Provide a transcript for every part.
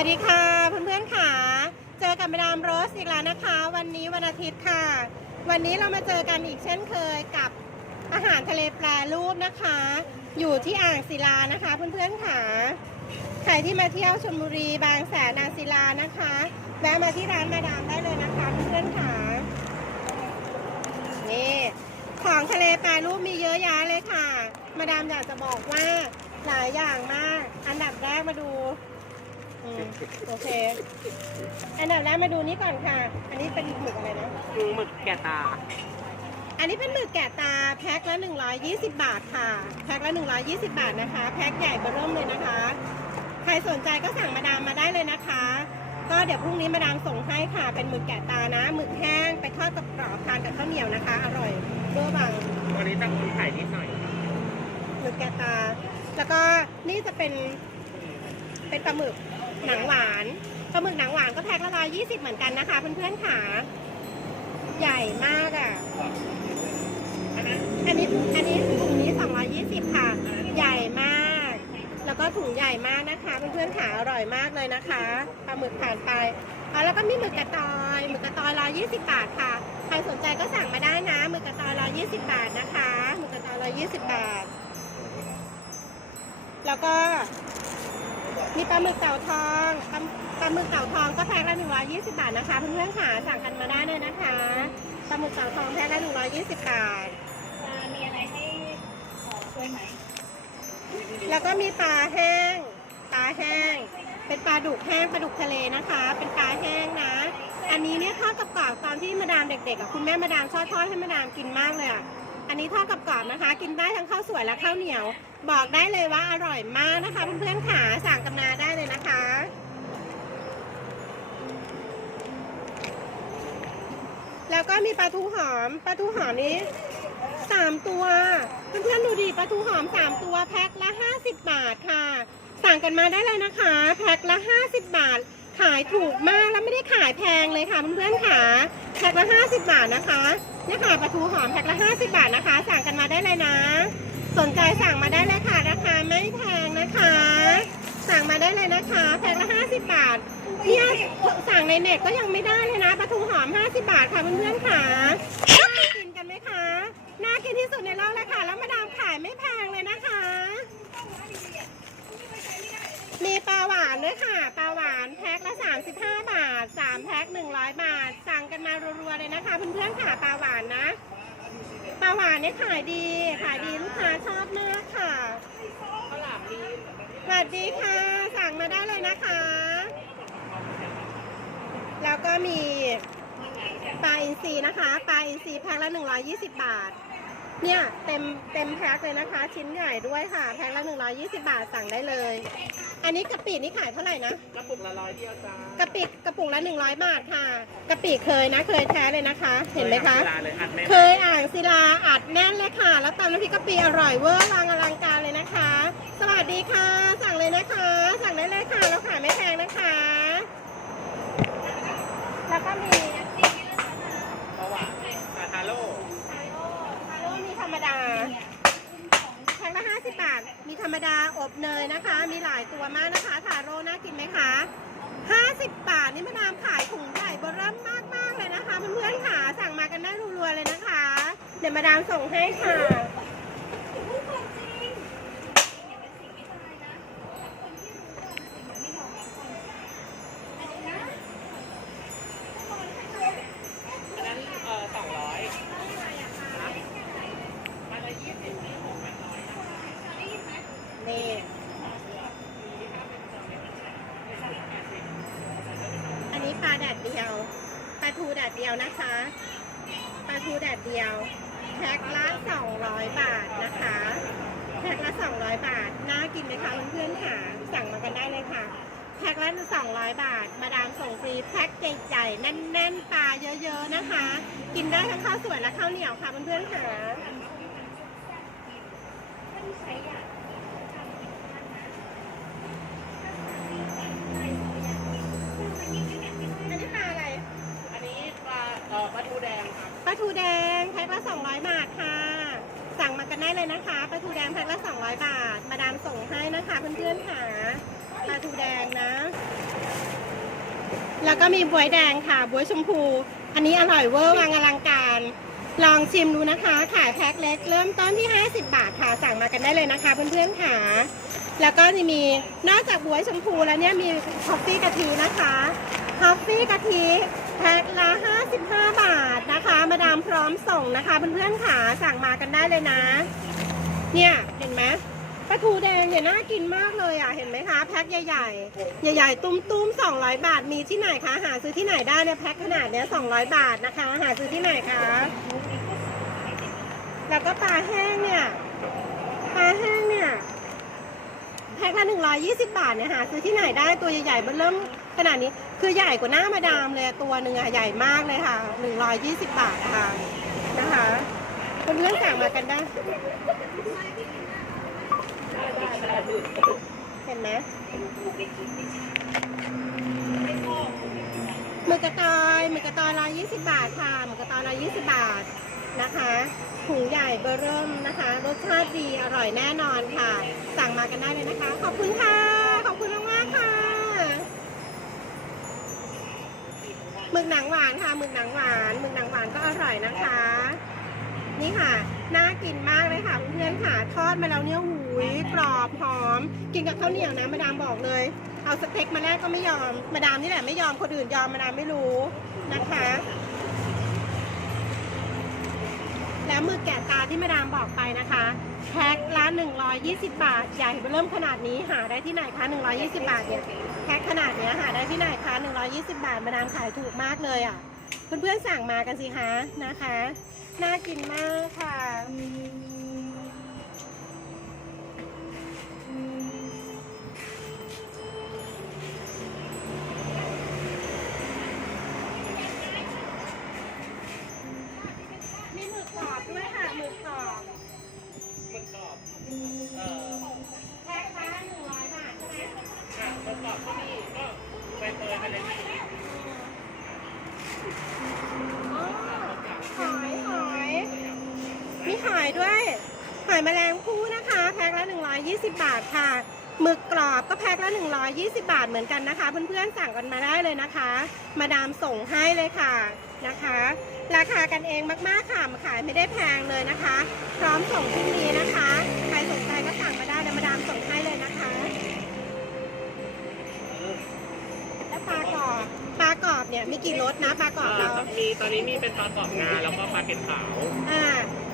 วัสดีค่ะเพื่อนๆค่ะ เจอกับมาดามโรสอีกแล้วนะคะ วันนี้วันอาทิตย์ค่ะ วันนี้เรามาเจอกันอีกเช่นเคยกับอาหารทะเลแปรรูปนะคะ อยู่ที่อ่างศิลานะคะเพื่อนๆค่ะใครที่มาเที่ยวชลบุรีบางแสนนางศิลานะคะแวะมาที่ร้านมาดามได้เลยนะคะเพื่อนๆค่ะนี่ของทะเลแปรรูปมีเยอะแยะเลยค่ะ มาดามอยากจะบอกว่าหลายอย่างมาก อันดับแรกมาดู อืมโอเค อันดับแรกมาดูนี่ก่อนค่ะ อันนี้เป็นหมึกอะไรนะคือหมึกแกะตา อันนี้เป็นหมึกแกะตาแพ็คละ 120 บาทค่ะ แพ็คละ 120 บาทนะคะ แพ็คใหญ่เบอร์เริ่มเลยนะคะ ใครสนใจก็สั่งมาดามมาได้เลยนะคะ ก็เดี๋ยวพรุ่งนี้มาดามส่งให้ค่ะ เป็นหมึกแกะตานะ หมึกแห้งไปทอดกับกรอบทานกับข้าวเหนียวนะคะ อร่อยเบอร์บัง วันนี้ตั้งคุณขายนิดหน่อย หมึกแกะตา แล้วก็นี่จะเป็นเป็นปลาหมึก หนังหวานปลาหมึกหนังหวานก็แพ็คละร้อยยี่สิบเหมือนกันนะคะเพื่อนๆค่ะใหญ่มากอะอันนี้อันนี้ถุงนี้สองร้อยี่สิบค่ะ ใหญ่มาก แล้วก็ถุงใหญ่มากนะคะเพื่อนๆค่ะอร่อยมากเลยนะคะปลาหมึกผ่านไปอ๋อแล้วก็มีหมึกกระตอยหมึกกระตอยร้อยยี่สิบบาทค่ะใครสนใจก็สั่งมาได้นะหมึกกระตอยร้อยยี่สิบบาทนะคะหมึกกระตอยร้อยยี่สิบบาท แล้วก็ มีปลาหมึกเต่าทองปลาปลาหมึกเต่าทองก็แพ็คละ120 บาทนะคะเพื่อนๆค่ะสั่งกันมาได้เลยนะคะปลาหมึกเต่าทองแพ็คละ120 บาทมีอะไรให้ขอช่วยไหมแล้วก็มีปลาแห้ง ปลาแห้ง เป็นปลาดุกแห้งปลาดุกทะเลนะคะ เป็นปลาแห้งนะ อันนี้เนี่ยทอดกับกรอบตอนที่มาดามเด็กๆอะคุณแม่มาดามชอบทอดให้มาดามกินมากเลยอะ อันนี้ทอดกับกรอบนะคะ กินได้ทั้งข้าวสวยและข้าวเหนียว บอกได้เลยว่าอร่อยมากนะคะเพื่อนๆค่ะสั่งกันมาได้เลยนะคะแล้วก็มีปลาทูหอม ปลาทูหอมนี้สามตัวเพื่อนๆดูดิปลาทูหอมสามตัวแพ็คละห้าสิบบาทค่ะ สั่งกันมาได้เลยนะคะ แพ็คละห้าสิบบาท ขายถูกมากแล้วไม่ได้ขายแพงเลยค่ะเพื่อนๆค่ะแพ็คละห้าสิบบาทนะคะเนี่ยค่ะปลาทูหอมแพ็คละห้าสิบบาทนะคะ สั่งกันมาได้เลยนะ สนใจสั่งมาได้เลยค่ะราคาไม่แพงนะคะ สั่งมาได้เลยนะคะ แพ็คละห้าสิบบาทเนี่ยสั่งในเน็ตก็ยังไม่ได้เลยนะปลาทูหอม 50 บาทค่ะเพื่อนๆค่ะน่ากินกันไหมคะน่ากินที่สุดในโลกเลยค่ะแล้วมาดามขายไม่แพงเลยนะคะ มีปลาหวานด้วยค่ะ ปลาหวานแพ็คละ 35 บาท 3 แพ็ค 100 บาท สั่งกันมารัวๆเลยนะคะเพื่อนๆค่ะปลาหวานนะ ปลาหวานเนี่ยขายดี ขายดีลูกค้าชอบมากค่ะสวัสดีค่ะ สั่งมาได้เลยนะคะ แล้วก็มีปลาอินทรีนะคะ ปลาอินทรีแพ็คละ 120 บาทเนี่ยเต็มเต็มแพ็คเลยนะคะ ชิ้นใหญ่ด้วยค่ะ แพ็คละ 120 บาทสั่งได้เลย อันนี้กะปินี่ขายเท่าไหร่นะกระปุกละร้อยเดียวจ้ากะปิกระปุกละ100 บาทค่ะกะปิเคยนะ เคยแท้เลยนะคะ เห็นไหมคะเวลาเลยอัดแม่เคยอ่างศิลาอัดแน่นเลยค่ะ แล้วตำน้ำพริกกะปิอร่อยเวอร์รังอลังการเลยนะคะ สวัสดีค่ะ สั่งเลยนะคะ สั่งได้เลยค่ะแล้วขายไม่แพงนะคะ แล้วก็มี มีหลายมากนะคะทาโร่น่ากินไหมคะ 50 บาทนี่มะนามขายถุงใหญ่เบอร์เริ่มมากมากเลยนะคะเพื่อนๆค่ะสั่งมากันได้รัวๆเลยนะคะ เดี๋ยวมาดามส่งให้ค่ะ ยวนะคะปลาทูแดดเดียวแพ็คละ200 บาทนะคะแพ็คละ200 บาทน่ากินไหมคะเพื่อนๆค่ะสั่งมากันได้เลยค่ะแพ็คละ200 บาท มาดามส่งฟรีแพ็คใหญ่ๆแน่นๆปลาเยอะ ๆนะคะ กินได้ทั้งข้าวสวยและข้าวเหนียวค่ะเพื่อนๆค่ะ ทูแดงแพ็คละ 200 บาทค่ะ สั่งมากันได้เลยนะคะปลาทูแดงแพ็คละ 200 บาท มาดามส่งให้นะคะเพื่อนๆค่ะปลาทูแดงนะ แล้วก็มีบวยแดงค่ะบวยชมพู อันนี้อร่อยเวอร์วังอลังการ ลองชิมดูนะคะ ขายแพ็คเล็ก เริ่มต้นที่ 50 บาทค่ะ สั่งมากันได้เลยนะคะเพื่อนๆค่ะ แล้วก็จะมีนอกจากบวยชมพูแล้วเนี่ยมีคอฟฟี่กะทินะคะคอฟฟี่กะทิแพ็คละ55 บาทนะคะ มาดามพร้อมส่ง นะคะเพื่อนๆค่ะสั่งมากันได้เลยนะ เนี่ยเห็นไหมปลาทูแดงเนี่ยน่ากินมากเลยอะเห็นไหมคะแพ็คใหญ่ๆ ใหญ่ๆ ตุ้มๆ200บาทมีที่ไหนคะหาซื้อที่ไหนได้เนี่ยแพ็คขนาดเนี้ย200บาทนะคะ หาซื้อที่ไหนคะแล้วก็ปลาแห้งเนี่ยปลาแห้งเนี่ยแพ็คละ120บาทเนี่ยหาซื้อที่ไหนได้ตัวใหญ่ๆมันเริ่มขนาดนี้คือใหญ่กว่าหน้ามาดามเลยตัวหนึ่งอะใหญ่มากเลยค่ะ120บาทนะคะ นะคะเพื่อนๆสั่งมากันได้เห็นไหมหมึกกระตอยหมึกกระตอยร้อยยี่สิบบาทค่ะหมึกกระตอยร้อยยี่สิบบาทนะคะถุงใหญ่เบอร์เริ่มนะคะ รสชาติดีอร่อยแน่นอนค่ะ สั่งมากันได้เลยนะคะ ขอบคุณค่ะ หมึกหนังหวานค่ะหมึกหนังหวานหมึกหนังหวานก็อร่อยนะคะ นี่ค่ะน่ากินมากเลยค่ะเพื่อนๆค่ะทอดมาแล้วเนี่ยหูยกรอบหอม กินกับข้าวเหนียวนะมาดามบอกเลย เอาสเต็กมาแรกก็ไม่ยอมมาดามนี่แหละไม่ยอมคนอื่นยอมมาดามไม่รู้นะคะ แล้วหมึกแกะตาที่มาดามบอกไปนะคะแพ็คละ120 บาท ใหญ่เริ่มขนาดนี้หาได้ที่ไหนคะ 120 บาทเนี่ย พ็คขนาดเนี้ยหาได้ที่ไหนคะ 120 บาทมาดามขายถูกมากเลยอะ เพื่อนๆสั่งมากันสิคะนะคะ น่ากินมากค่ะ อยแมลงภู่นะคะแพ็คละ 120 บาทค่ะหมึกกรอบก็แพ็คละ 120 บาทเหมือนกันนะคะ เพื่อนๆสั่งกันมาได้เลยนะคะ มาดามส่งให้เลยค่ะนะคะ ราคากันเองมากๆค่ะขายไม่ได้แพงเลยนะคะ พร้อมส่งพรุ่งนี้นะคะ ใครสนใจก็สั่งมาได้เดี๋ยวมาดามส่งให้เลยนะคะ แล้วปลากรอบปลากรอบ เนี่ยมีกี่รสนะปลากรอบเรามีตอนนี้มีเป็นปลากรอบงาแล้วก็ปลาเก็ดขาวอ่า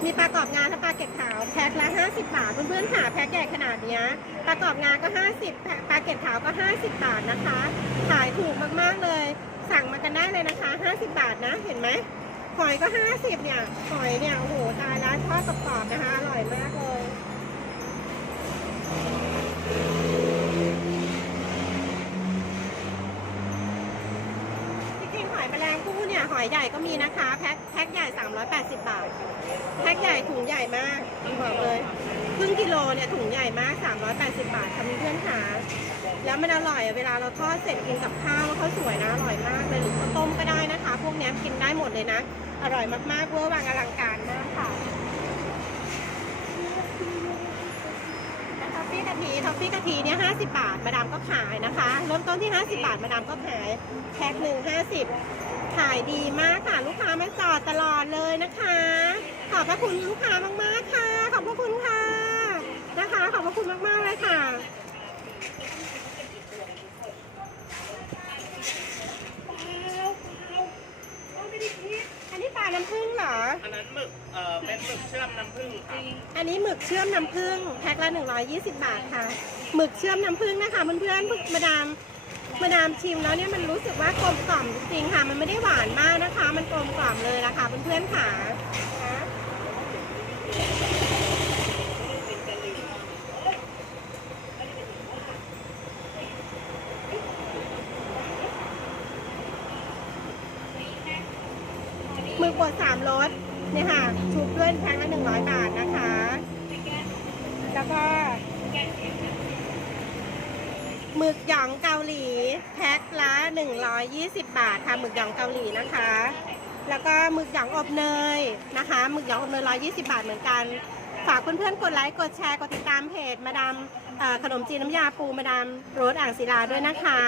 มีปลากรอบงาและปลาเก็ดขาวแพ็คละ 50 บาทเพื่อนๆค่ะแพ็คใหญ่ขนาดเนี้ยปลากรอบงาก็ 50แพ็คปลาเก็ดขาวก็ 50 บาทนะคะ ขายถูกมากๆเลย สั่งมากันได้เลยนะคะ 50 บาทนะเห็นไหมหอยก็ 50เนี่ยหอยเนี่ยโอ้โหตายแล้วทอดกรอบๆนะคะายแมลงผู้เนี่ย หอยใหญ่ก็มีนะคะ แพ็คแพ็คใหญ่ 380 บาท แพ็คใหญ่ถุงใหญ่มากบอกเลยครึ่งกิโลเนี่ยถุงใหญ่มาก 380 บาทค่ะเพื่อนๆค่ะแล้วมันอร่อยเวลาเราทอดเสร็จกินกับข้าวแล้วข้าวสวยนะอร่อยมากเลยหรือข้าวต้มก็ได้นะคะ พวกนี้กินได้หมดเลยนะ อร่อยมากๆเวอร์วังอลังการมากค่ะ ทอฟฟี่กะทิทอฟฟี่กะทิเนี่ย50บาท มาดามก็ขายนะคะ เริ่มต้นที่50บาท มาดามก็ขายแพ็คหนึ่ง50ขายดีมากค่ะ ลูกค้ามาจอดตลอดเลยนะคะ ขอบพระคุณลูกค้ามากๆค่ะ ขอบพระคุณค่ะนะคะ ขอบพระคุณมากๆเลยค่ะ อั นนี้ปลาน้ำผึ้งเหรอ อันนั้นหมึกเอ่อเป็นหมึกเชื่อมน้ำผึ้งครับอันนี้หมึกเชื่อมน้ำผึ้งแพ็คละ 120 บาทค่ะ หมึกเชื่อมน้ำผึ้งนะคะเพื่อนๆมาดามมาดามชิมแล้วเนี่ยมันรู้สึกว่ากลมกล่อมจริงๆค่ะ มันไม่ได้หวานมากนะคะ มันกลมกล่อมเลยละค่ะเพื่อนๆค่ะนะหมึกบ ดสามรสเนี่ยค่ะ ชุบด้วยแพ็คละ100บาทนะคะ แล้วก็หมึกหยองเกาหลี แพ็คละ120บาทค่ะหมึกหยองเกาหลีนะคะ แล้วก็หมึกหยองอบเนยนะคะหมึกหยองอบเนย120บาทเหมือนกัน ฝากเพื่อนๆกดไลค์กดแชร์กดติดตามเพจมาดามขนมจีนน้ำยาปูมาดามโรสอ่างศิลาด้วยนะคะ